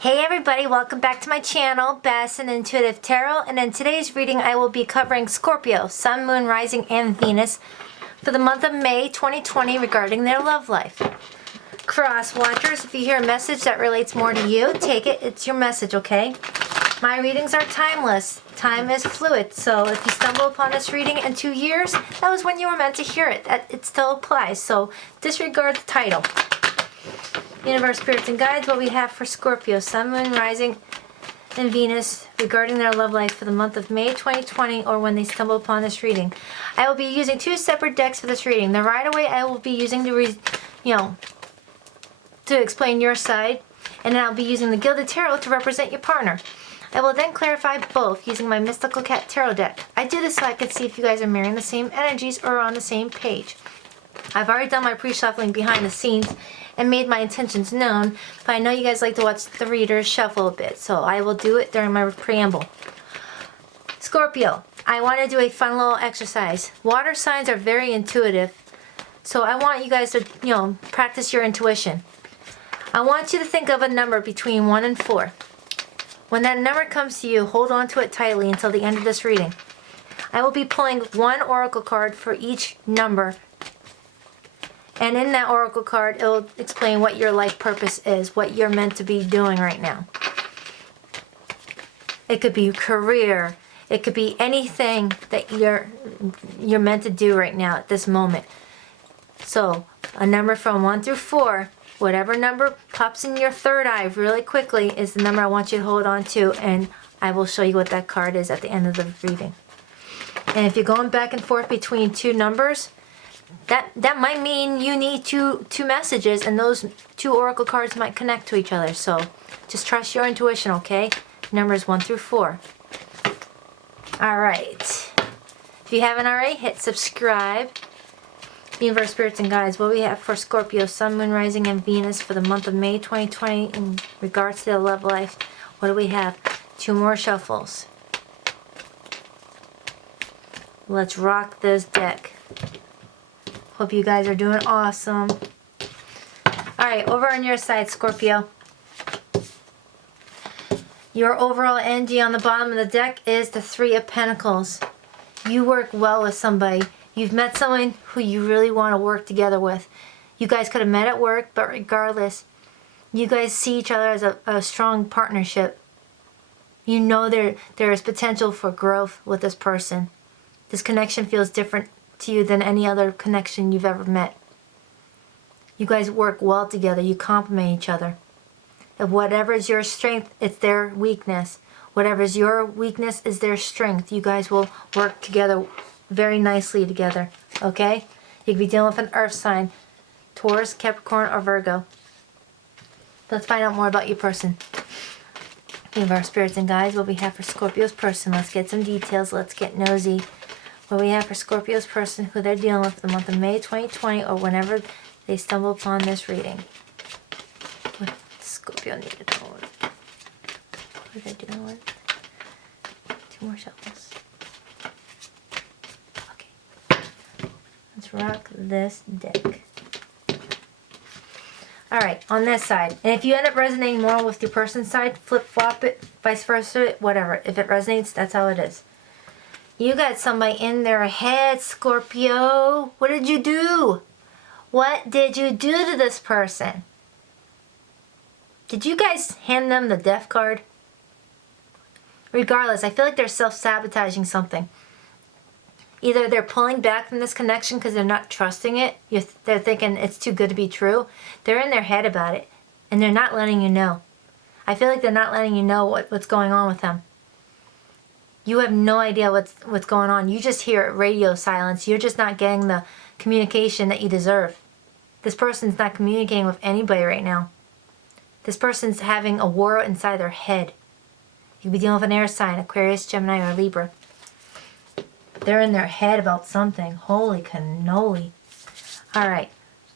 Hey everybody, welcome back to my channel, Bess and Intuitive Tarot. And in today's reading, I will be covering Scorpio, Sun, Moon, Rising, and Venus for the month of May 2020 regarding their love life. Cross watchers, if you hear a message that relates more to you, take it. It's your message, okay? My readings are timeless. Time is fluid. So if you stumble upon this reading in 2 years, that was when you were meant to hear it. It still applies. So disregard the title. Universe, spirits, and guides, what we have for Scorpio, Sun, Moon, Rising, and Venus regarding their love life for the month of May 2020 or when they stumble upon this reading. I will be using 2 separate decks for this reading. The right away I will be using to explain your side, and then I'll be using the Gilded Tarot to represent your partner. I will then clarify both using my Mystical Cat Tarot deck. I do this so I can see if you guys are mirroring the same energies or on the same page. I've already done my pre-shuffling behind the scenes and made my intentions known, but I know you guys like to watch the readers shuffle a bit, so I will do it during my preamble. Scorpio, I want to do a fun little exercise. Water signs are very intuitive, so I want you guys to, practice your intuition. I want you to think of a number between 1 and 4. When that number comes to you, hold on to it tightly until the end of this reading. I will be pulling 1 oracle card for each number. And in that oracle card, it will explain what your life purpose is, what you're meant to be doing right now. It could be career. It could be anything that you're meant to do right now at this moment. So, a number from 1 through 4, whatever number pops in your third eye really quickly is the number I want you to hold on to, and I will show you what that card is at the end of the reading. And if you're going back and forth between 2 numbers, that might mean you need two messages, and those 2 oracle cards might connect to each other. So just trust your intuition, okay? Numbers 1 through 4. All right. If you haven't already, hit subscribe. Universe, spirits, and guides, what we have for Scorpio, Sun, Moon, Rising, and Venus for the month of May 2020 in regards to their love life. What do we have? 2 more shuffles. Let's rock this deck. Hope you guys are doing awesome. Alright, over on your side, Scorpio. Your overall energy on the bottom of the deck is the 3 of Pentacles. You work well with somebody. You've met someone who you really want to work together with. You guys could have met at work, but regardless, you guys see each other as a strong partnership. You know there is potential for growth with this person. This connection feels different to you than any other connection you've ever met. You guys work well together. You complement each other. If whatever is your strength, it's their weakness. Whatever is your weakness is their strength. You guys will work together very nicely together. Okay? You could be dealing with an earth sign. Taurus, Capricorn, or Virgo. Let's find out more about your person. Universe, spirits, and guides, what we have for Scorpio's person. Let's get some details. Let's get nosy. What we have for Scorpio's person, who they're dealing with for the month of May 2020 or whenever they stumble upon this reading. What Scorpio need to know. What are they dealing with? 2 more shuffles. Okay. Let's rock this deck. Alright, on this side. And if you end up resonating more with your person's side, flip-flop it, vice versa, whatever. If it resonates, that's how it is. You got somebody in their head, Scorpio. What did you do? What did you do to this person? Did you guys hand them the death card? Regardless, I feel like they're self-sabotaging something. Either they're pulling back from this connection because they're not trusting it. They're thinking it's too good to be true. They're in their head about it, and they're not letting you know. I feel like they're not letting you know what's going on with them. You have no idea what's going on. You just hear radio silence. You're just not getting the communication that you deserve. This person's not communicating with anybody right now. This person's having a war inside their head. You could be dealing with an air sign, Aquarius, Gemini, or Libra. They're in their head about something. Holy cannoli. Alright.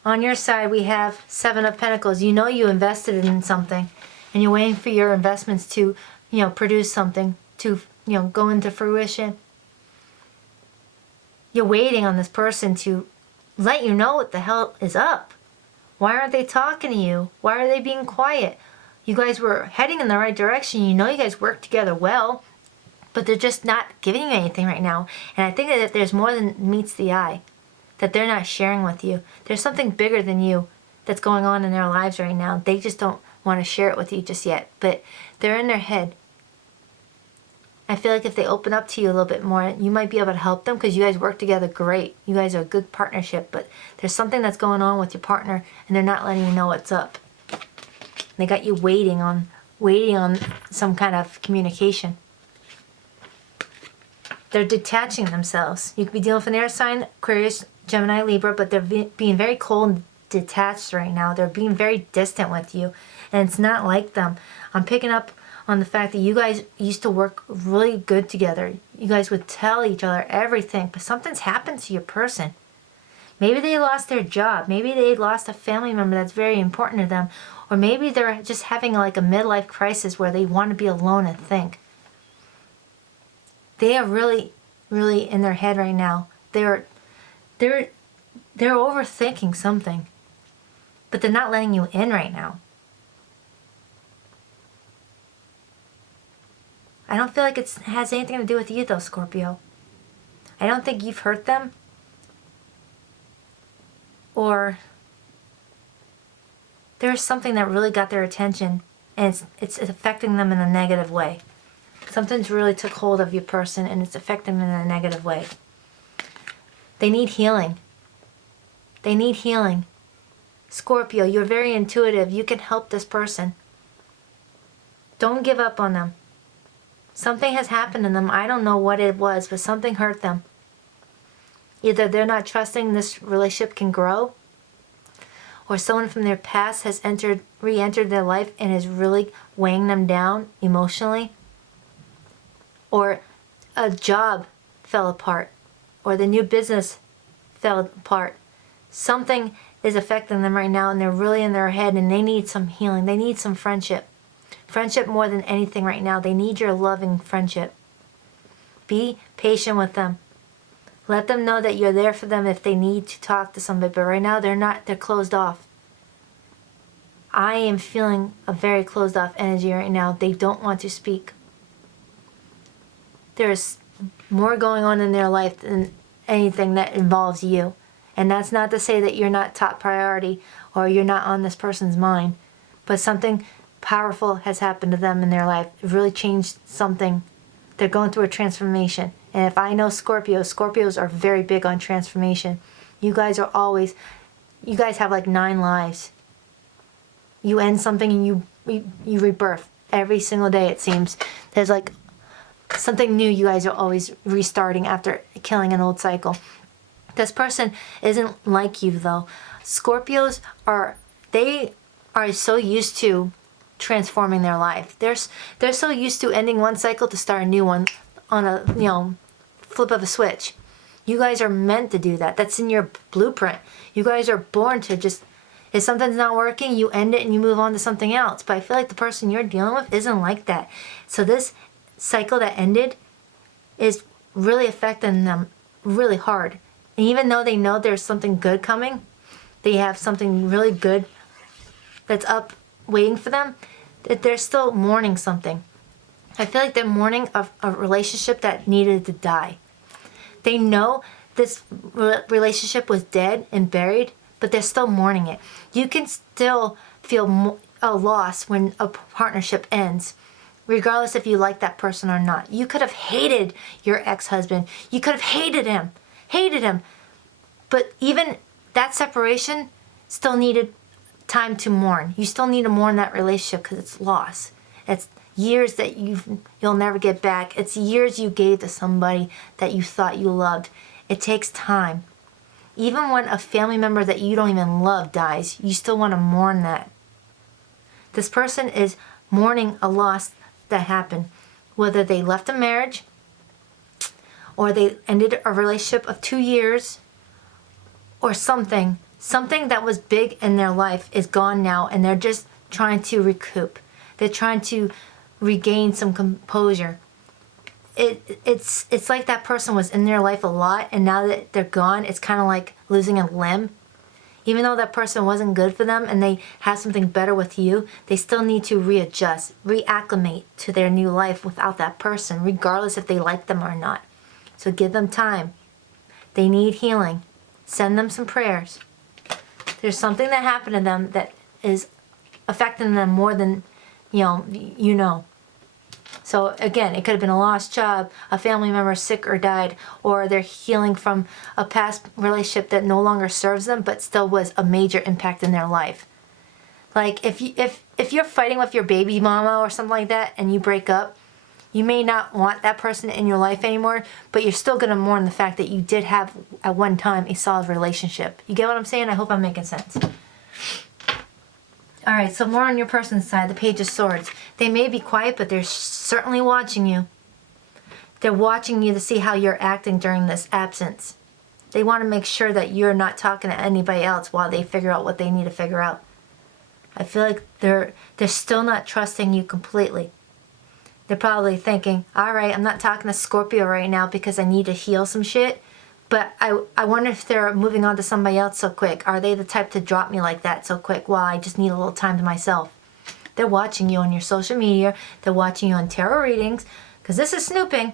On your side, we have 7 of Pentacles. You know you invested in something, and you're waiting for your investments to, produce something, to go into fruition. You're waiting on this person to let you know what the hell is up. Why aren't they talking to you? Why are they being quiet? You guys were heading in the right direction. You know you guys work together well, but they're just not giving you anything right now. And I think that there's more than meets the eye that they're not sharing with you. There's something bigger than you that's going on in their lives right now. They just don't want to share it with you just yet, but they're in their head. I feel like if they open up to you a little bit more, you might be able to help them because you guys work together great. You guys are a good partnership, but there's something that's going on with your partner and they're not letting you know what's up. They got you waiting on some kind of communication. They're detaching themselves. You could be dealing with an air sign, Aquarius, Gemini, Libra, but they're being very cold and detached right now. They're being very distant with you, and it's not like them. I'm picking up on the fact that you guys used to work really good together. You guys would tell each other everything, but something's happened to your person. Maybe they lost their job. Maybe they lost a family member that's very important to them. Or maybe they're just having like a midlife crisis where they want to be alone and think. They are really, really in their head right now. They're overthinking something, but they're not letting you in right now. I don't feel like it has anything to do with you though, Scorpio. I don't think you've hurt them, or there's something that really got their attention and it's affecting them in a negative way. Something's really took hold of your person and it's affecting them in a negative way. They need healing. They need healing. Scorpio, you're very intuitive. You can help this person. Don't give up on them. Something has happened to them. I don't know what it was, but something hurt them. Either they're not trusting this relationship can grow, or someone from their past has re-entered their life and is really weighing them down emotionally, or a job fell apart, or the new business fell apart. Something is affecting them right now and they're really in their head and they need some healing. They need some friendship. Friendship more than anything right now. They need your loving friendship. Be patient with them. Let them know that you're there for them if they need to talk to somebody. But right now they're closed off. I am feeling a very closed off energy right now. They don't want to speak. There's more going on in their life than anything that involves you. And that's not to say that you're not top priority or you're not on this person's mind. But something powerful has happened to them in their life. It really changed something. They're going through a transformation. And if I know Scorpios are very big on transformation. You guys have like 9 lives. You end something and you rebirth every single day, it seems. There's like something new. You guys are always restarting after killing an old cycle. This person isn't like you though. Scorpios are so used to transforming their life. They're so used to ending one cycle to start a new one on a flip of a switch. You guys are meant to do that. That's in your blueprint. You guys are born to just, if something's not working, you end it and you move on to something else. But I feel like the person you're dealing with isn't like that. So this cycle that ended is really affecting them really hard. And even though they know there's something good coming, they have something really good that's up waiting for them, that they're still mourning something. I feel like they're mourning a relationship that needed to die. They know this relationship was dead and buried, but they're still mourning it. You can still feel a loss when a partnership ends, regardless if you like that person or not. You could have hated your ex-husband. You could have hated him. But even that separation still needed time to mourn. You still need to mourn that relationship because it's loss. It's years that you'll never get back. It's years you gave to somebody that you thought you loved. It takes time. Even when a family member that you don't even love dies, you still want to mourn that. This person is mourning a loss that happened. Whether they left a marriage or they ended a relationship of 2 years or something that was big in their life is gone now and they're just trying to recoup. They're trying to regain some composure. It's like that person was in their life a lot and now that they're gone, it's kind of like losing a limb. Even though that person wasn't good for them and they have something better with you, they still need to readjust, reacclimate to their new life without that person, regardless if they like them or not. So give them time. They need healing. Send them some prayers. There's something that happened to them that is affecting them more than you know. So again, it could have been a lost job, a family member sick or died, or they're healing from a past relationship that no longer serves them but still was a major impact in their life. Like if you're fighting with your baby mama or something like that and you break up, you may not want that person in your life anymore, but you're still going to mourn the fact that you did have at one time a solid relationship. You get what I'm saying? I hope I'm making sense. All right, so more on your person's side, the Page of Swords. They may be quiet, but they're certainly watching you. They're watching you to see how you're acting during this absence. They want to make sure that you're not talking to anybody else while they figure out what they need to figure out. I feel like they're still not trusting you completely. They're probably thinking, all right, I'm not talking to Scorpio right now because I need to heal some shit. But I wonder if they're moving on to somebody else so quick. Are they the type to drop me like that so quick? Well, I just need a little time to myself. They're watching you on your social media. They're watching you on tarot readings. Because this is snooping.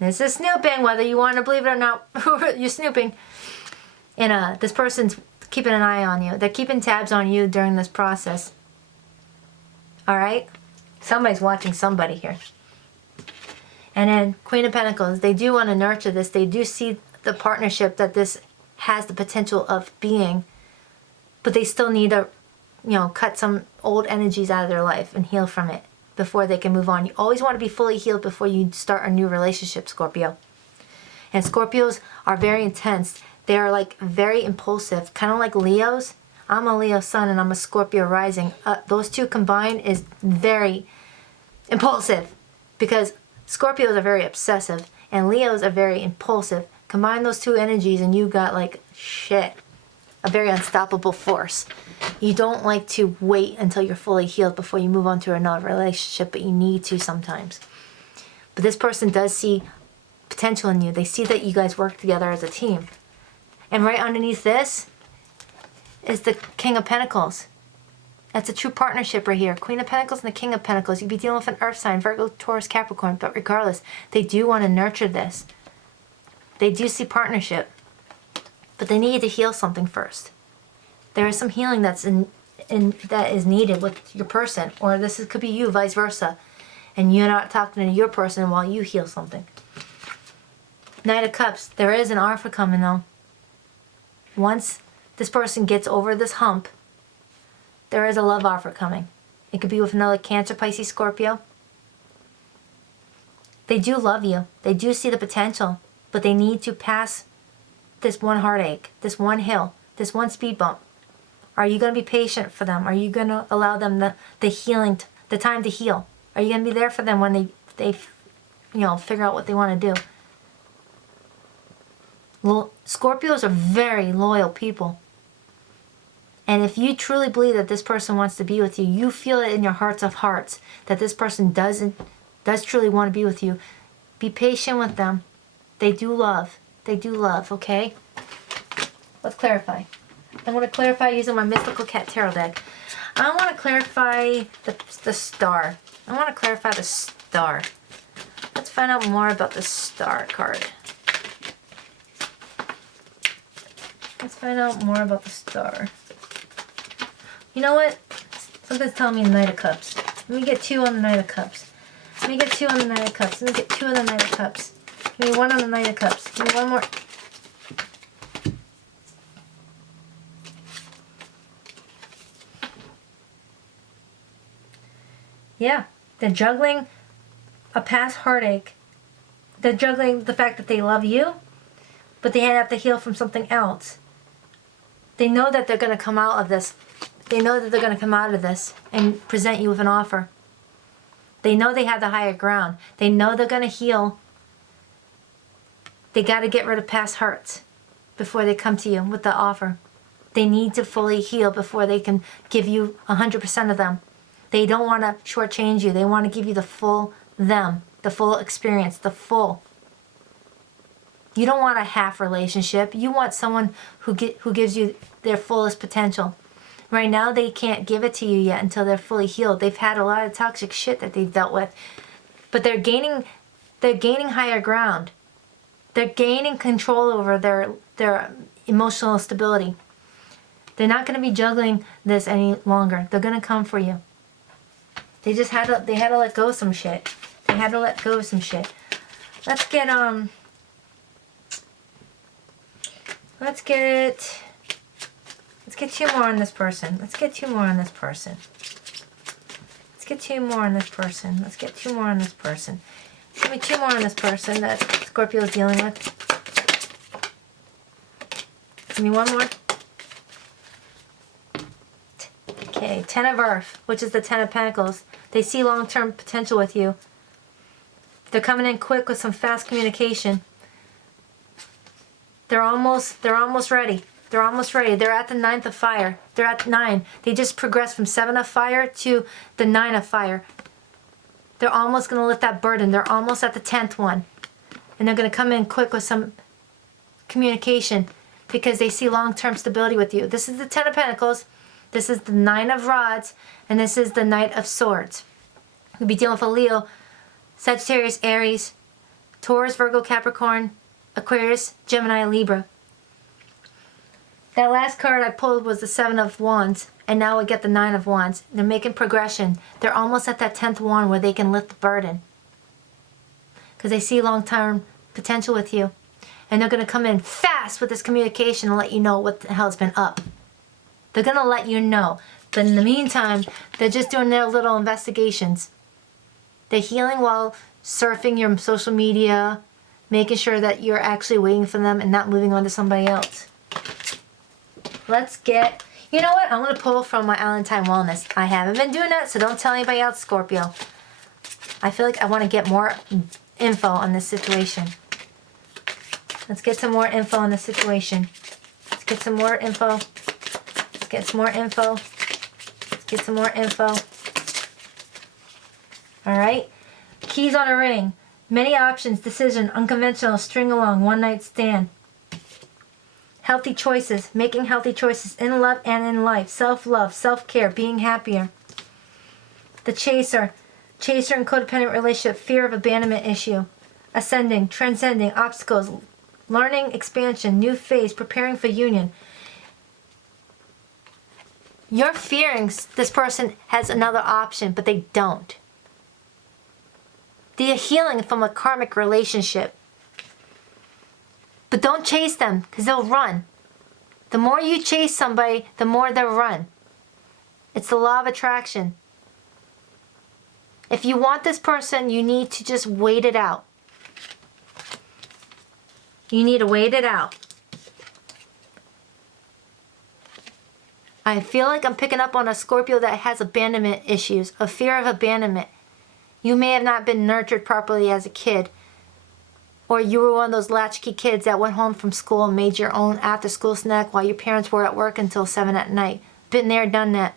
This is snooping, whether you want to believe it or not. You're snooping. And this person's keeping an eye on you. They're keeping tabs on you during this process. All right? Somebody's watching somebody here. And then Queen of Pentacles. They do want to nurture this. They do see the partnership that this has the potential of being, but they still need to, cut some old energies out of their life and heal from it before they can move on. You always want to be fully healed before you start a new relationship, Scorpio. And Scorpios are very intense. They are like very impulsive, kind of like Leos. I'm a Leo sun and I'm a Scorpio rising. Those two combined is very impulsive because Scorpios are very obsessive and Leos are very impulsive. Combine those two energies and you got like shit, a very unstoppable force. You don't like to wait until you're fully healed before you move on to another relationship, but you need to sometimes. But this person does see potential in you. They see that you guys work together as a team. And right underneath this is the King of Pentacles. That's a true partnership right here. Queen of Pentacles and the King of Pentacles. You'd be dealing with an earth sign, Virgo, Taurus, Capricorn. But regardless, they do want to nurture this. They do see partnership, but they need to heal something first. There is some healing that is needed with your person, or could be you, vice versa, and you're not talking to your person while you heal something. Knight of Cups. There is an offer coming though. Once this person gets over this hump, there is a love offer coming. It could be with another Cancer, Pisces, Scorpio. They do love you. They do see the potential. But they need to pass this one heartache, this one hill, this one speed bump. Are you going to be patient for them? Are you going to allow them the healing, the time to heal? Are you going to be there for them when they figure out what they want to do? Well, Scorpios are very loyal people. And if you truly believe that this person wants to be with you, you feel it in your hearts of hearts that this person does truly want to be with you. Be patient with them. They do love. They do love, okay? Let's clarify. I'm going to clarify using my Mystical Cat Tarot deck. I want to clarify the star. I want to clarify the star. Let's find out more about the star card. Let's find out more about the star. You know what? Something's telling me the Knight of Cups. Let me get 2 on the Knight of Cups. Let me get 2 on the Knight of Cups. Let me get 2 on the Knight of Cups. Give me 1 on the Knight of Cups. Give me 1 more. Yeah, they're juggling a past heartache. They're juggling the fact that they love you, but they have to heal from something else. They know that they're going to come out of this. They know that they're going to come out of this and present you with an offer. They know they have the higher ground. They know they're going to heal. They got to get rid of past hurts before they come to you with the offer. They need to fully heal before they can give you 100% of them. They don't want to shortchange you. They want to give you the full them, the full experience, the full. You don't want a half relationship. You want someone who gives you their fullest potential. Right now, they can't give it to you yet until they're fully healed. They've had a lot of toxic shit that they've dealt with. But they're gaining higher ground. They're gaining control over their emotional stability. They're not going to be juggling this any longer. They're going to come for you. They had to let go of some shit. They had to let go of some shit. Let's get two more on this person. Let's get two more on this person. Let's get two more on this person. Let's get two more on this person. Give me two more on this person that Scorpio is dealing with. Give me one more. Okay, Ten of Earth, which is the Ten of Pentacles. They see long-term potential with you. They're coming in quick with some fast communication. They're almost ready. They're almost ready. They're at the 9th of fire. They're at 9. They just progressed from 7 of fire to the 9 of fire. They're almost going to lift that burden. They're almost at the 10th one. And they're going to come in quick with some communication because they see long-term stability with you. This is the 10 of Pentacles. This is the 9 of Rods. And this is the Knight of Swords. You'll be dealing with a Leo, Sagittarius, Aries, Taurus, Virgo, Capricorn, Aquarius, Gemini, Libra. That last card I pulled was the 7 of Wands, and now we get the 9 of Wands. They're making progression. They're almost at that 10th wand where they can lift the burden. Because they see long-term potential with you. And they're going to come in fast with this communication and let you know what the hell's been up. They're going to let you know. But in the meantime, they're just doing their little investigations. They're healing while surfing your social media, making sure that you're actually waiting for them and not moving on to somebody else. Let's get, you know what? I'm going to pull from my Valentine Wellness. I haven't been doing that, so don't tell anybody else, Scorpio. I feel like I want to get more info on this situation. Let's get some more info on this situation. Let's get some more info. Let's get some more info. Let's get some more info. All right. Keys on a ring. Many options, decision, unconventional, string along, one night stand. Healthy choices, making healthy choices in love and in life. Self-love, self-care, being happier. The chaser and codependent relationship, fear of abandonment issue. Ascending, transcending, obstacles, learning, expansion, new phase, preparing for union. You're fearing this person has another option, but they don't. They're healing from a karmic relationship. But don't chase them, because they'll run. The more you chase somebody, the more they'll run. It's the law of attraction. If you want this person, you need to just wait it out. You need to wait it out. I feel like I'm picking up on a Scorpio that has abandonment issues, a fear of abandonment. You may have not been nurtured properly as a kid. Or you were one of those latchkey kids that went home from school and made your own after-school snack while your parents were at work until 7 at night. Been there, done that.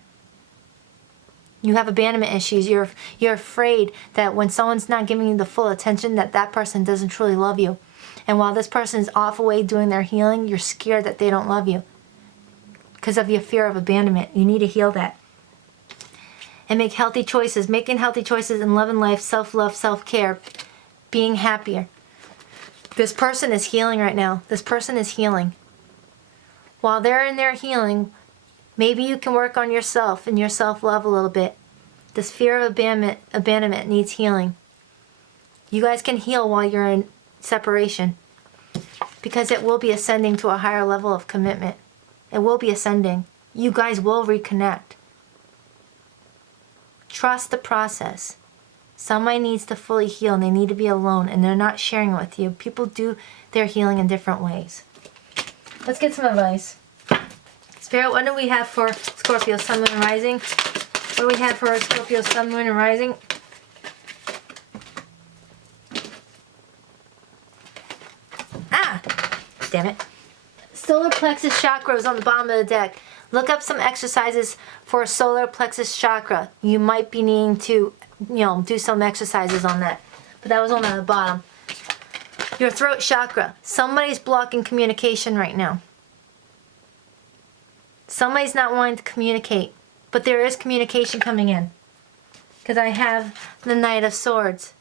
You have abandonment issues. You're afraid that when someone's not giving you the full attention, that person doesn't truly love you. And while this person is off away doing their healing, you're scared that they don't love you. Because of your fear of abandonment. You need to heal that. And make healthy choices. Making healthy choices in love and life, self-love, self-care, being happier. This person is healing right now. This person is healing. While they're in their healing, maybe you can work on yourself and your self-love a little bit. This fear of abandonment needs healing. You guys can heal while you're in separation. Because it will be ascending to a higher level of commitment. It will be ascending. You guys will reconnect. Trust the process. Somebody needs to fully heal and they need to be alone and they're not sharing it with you. People do their healing in different ways. Let's get some advice. Spirit, what do we have for Scorpio, Sun, Moon, and Rising? What do we have for Scorpio, Sun, Moon, and Rising? Ah! Damn it. Solar plexus chakra is on the bottom of the deck. Look up some exercises for solar plexus chakra. You might be needing to, do some exercises on that. But that was on the bottom. Your throat chakra. Somebody's blocking communication right now. Somebody's not wanting to communicate, but there is communication coming in. Because I have the Knight of Swords.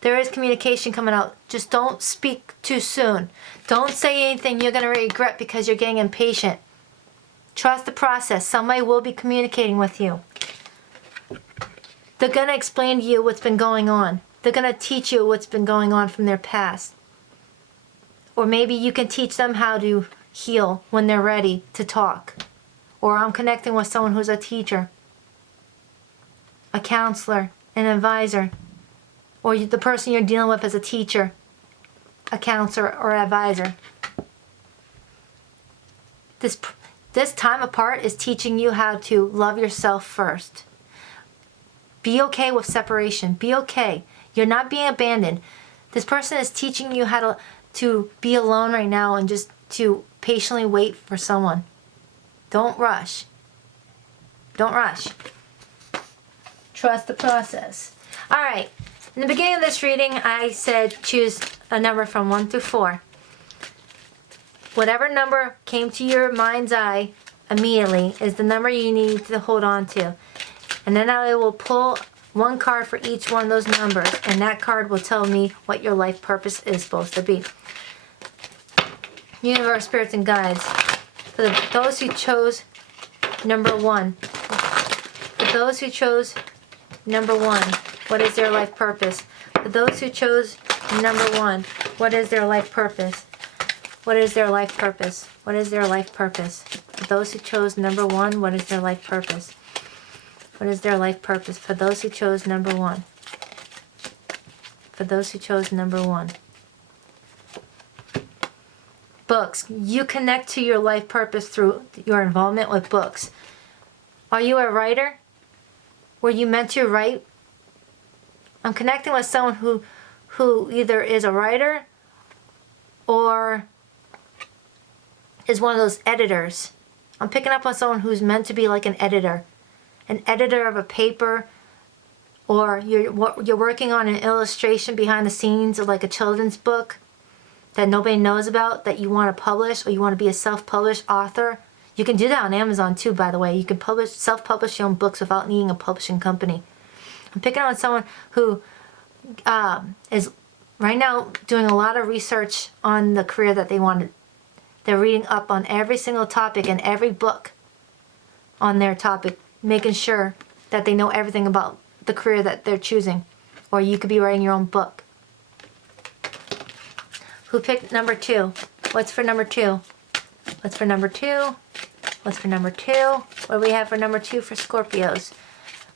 There is communication coming out. Just don't speak too soon. Don't say anything you're going to regret because you're getting impatient. Trust the process. Somebody will be communicating with you. They're going to explain to you what's been going on. They're going to teach you what's been going on from their past. Or maybe you can teach them how to heal when they're ready to talk. Or I'm connecting with someone who's a teacher, a counselor, an advisor. Or the person you're dealing with as a teacher, a counselor, or advisor. This time apart is teaching you how to love yourself first. Be okay with separation. Be okay. You're not being abandoned. This person is teaching you how to be alone right now and just to patiently wait for someone. Don't rush. Don't rush. Trust the process. All right. In the beginning of this reading, I said choose a number from 1 through 4. Whatever number came to your mind's eye immediately is the number you need to hold on to. And then I will pull one card for each one of those numbers, and that card will tell me what your life purpose is supposed to be. Universe, spirits, and guides. For those who chose number 1. For those who chose number 1. What is their life purpose? For those who chose number 1, what is their life purpose? What is their life purpose? What is their life purpose? For those who chose number 1, what is their life purpose? What is their life purpose? For those who chose number 1. For those who chose number 1. Books. You connect to your life purpose through your involvement with books. Are you a writer? Were you meant to write? I'm connecting with someone who either is a writer or is one of those editors. I'm picking up on someone who's meant to be like an editor of a paper, or you're working on an illustration behind the scenes of like a children's book that nobody knows about that you want to publish, or you want to be a self-published author. You can do that on Amazon too, by the way. You can self-publish your own books without needing a publishing company. I'm picking on someone who is right now doing a lot of research on the career that they wanted. They're reading up on every single topic and every book on their topic, making sure that they know everything about the career that they're choosing. Or you could be writing your own book. Who picked number 2? What's for number 2? What's for number 2? What's for number 2? What do we have for number 2 for Scorpios?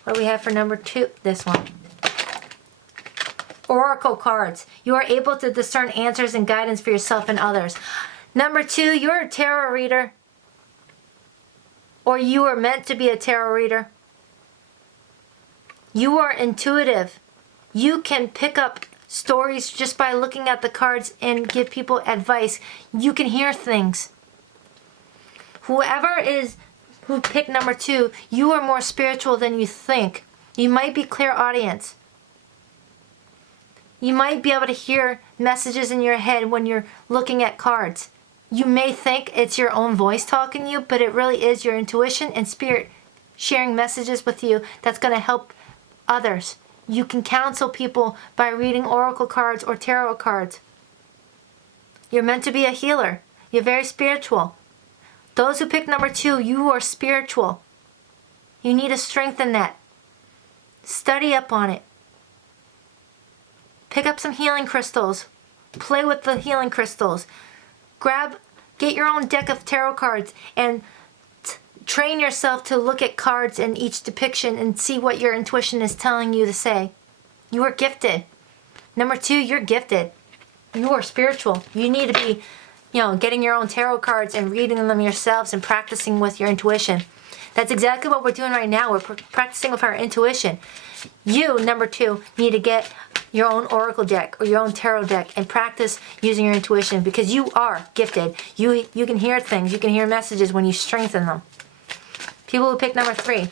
What do we have for number 2? This one. Oracle cards. You are able to discern answers and guidance for yourself and others. Number 2, you're a tarot reader. Or you are meant to be a tarot reader. You are intuitive. You can pick up stories just by looking at the cards and give people advice. You can hear things. Who picked number 2, you are more spiritual than you think. You might be clairaudience. You might be able to hear messages in your head when you're looking at cards. You may think it's your own voice talking to you, but it really is your intuition and spirit sharing messages with you that's going to help others. You can counsel people by reading oracle cards or tarot cards. You're meant to be a healer. You're very spiritual. Those who pick number 2, you are spiritual. You need to strengthen that. Study up on it. Pick up some healing crystals. Play with the healing crystals. Get your own deck of tarot cards and train yourself to look at cards in each depiction and see what your intuition is telling you to say. You are gifted. Number 2, you're gifted. You are spiritual. You need to be, getting your own tarot cards and reading them yourselves and practicing with your intuition. That's exactly what we're doing right now. We're practicing with our intuition. You, number 2, need to get your own oracle deck or your own tarot deck and practice using your intuition because you are gifted. You can hear things. You can hear messages when you strengthen them. People who pick number 3.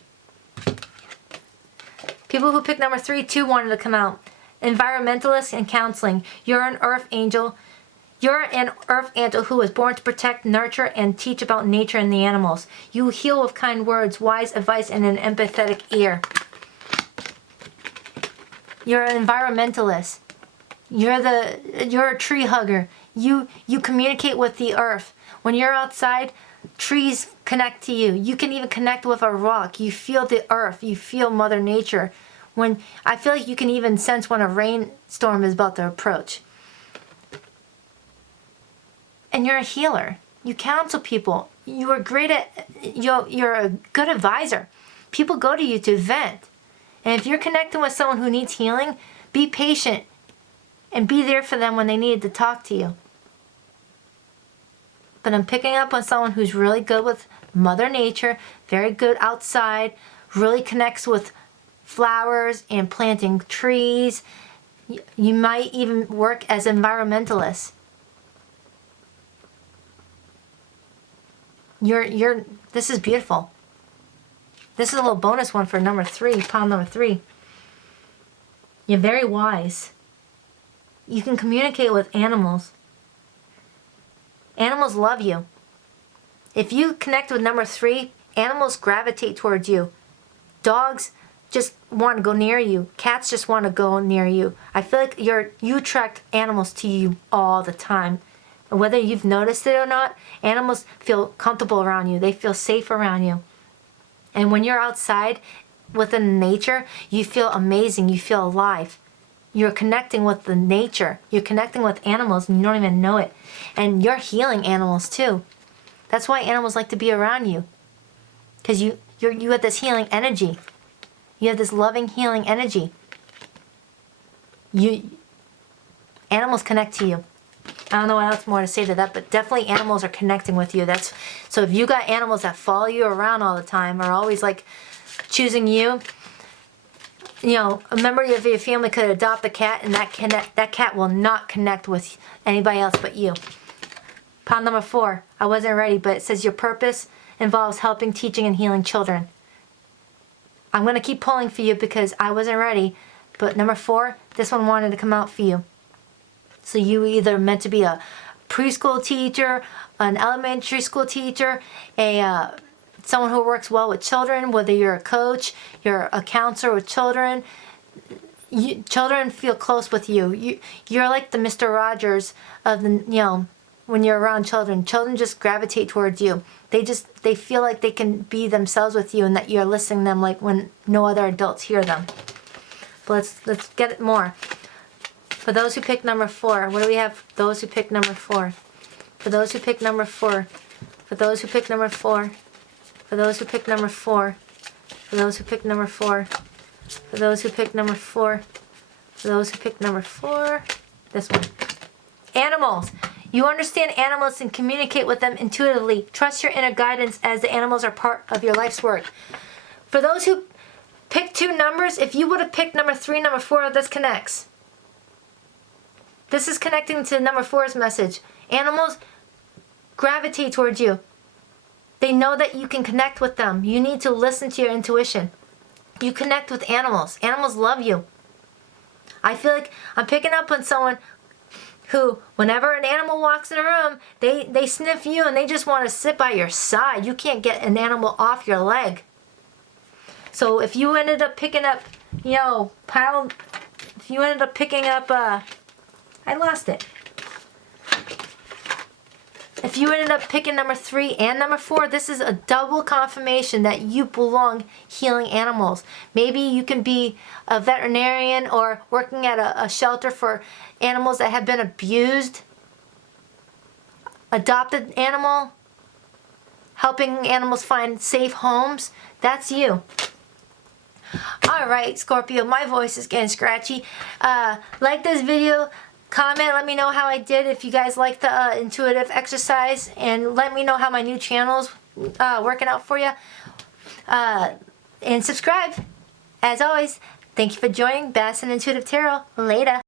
People who pick number 3 too wanted to come out. Environmentalists and counseling. You're an earth angel. You're an earth angel who was born to protect, nurture, and teach about nature and the animals. You heal with kind words, wise advice, and an empathetic ear. You're an environmentalist. You're a tree hugger. You communicate with the earth. When you're outside, trees connect to you. You can even connect with a rock. You feel the earth. You feel Mother Nature. I feel like you can even sense when a rainstorm is about to approach. And you're a healer. You counsel people. You are great at, you're a good advisor. People go to you to vent. And if you're connecting with someone who needs healing, be patient and be there for them when they need to talk to you. But I'm picking up on someone who's really good with Mother Nature, very good outside, really connects with flowers and planting trees. You might even work as environmentalists. This is beautiful. This is a little bonus one for number 3, pile number 3. You're very wise. You can communicate with animals. Animals love you. If you connect with number 3, animals gravitate towards you. Dogs just want to go near you. Cats just want to go near you. I feel like you attract animals to you all the time. And whether you've noticed it or not, animals feel comfortable around you. They feel safe around you. And when you're outside within nature, you feel amazing. You feel alive. You're connecting with the nature. You're connecting with animals and you don't even know it. And you're healing animals too. That's why animals like to be around you. Because you have this healing energy. You have this loving, healing energy. Animals connect to you. I don't know what else more to say to that, but definitely animals are connecting with you. So if you got animals that follow you around all the time, are always like choosing you, a member of your family could adopt a cat, and that cat will not connect with anybody else but you. Pile number 4. I wasn't ready, but it says your purpose involves helping, teaching, and healing children. I'm going to keep pulling for you because I wasn't ready, but number 4, this one wanted to come out for you. So you either meant to be a preschool teacher, an elementary school teacher, someone who works well with children, whether you're a coach, you're a counselor with children. Children feel close with you. You're like the Mr. Rogers of when you're around children. Children just gravitate towards you. They feel like they can be themselves with you and that you're listening to them like when no other adults hear them. But let's get it more. For those who pick number 4, what do we have? Those who pick number 4. For those who pick number 4. For those who pick number 4. For those who pick number 4. For those who pick number 4. For those who pick number 4. For those who pick number 4. This one. Animals. You understand animals and communicate with them intuitively. Trust your inner guidance as the animals are part of your life's work. For those who pick 2 numbers, if you would have picked number 3, number 4, this connects. This is connecting to number 4's message. Animals gravitate towards you. They know that you can connect with them. You need to listen to your intuition. You connect with animals. Animals love you. I feel like I'm picking up on someone who, whenever an animal walks in a room, they sniff you and they just want to sit by your side. You can't get an animal off your leg. So if you ended up picking up, I lost it. If you ended up picking number 3 and number 4, this is a double confirmation that you belong healing animals. Maybe you can be a veterinarian or working at a shelter for animals that have been abused. Adopted animal. Helping animals find safe homes. That's you. Alright, Scorpio, my voice is getting scratchy. Like this video. Comment, let me know how I did, if you guys like the intuitive exercise, and let me know how my new channel's working out for you. And subscribe. As always, thank you for joining Bass and Intuitive Tarot. Later.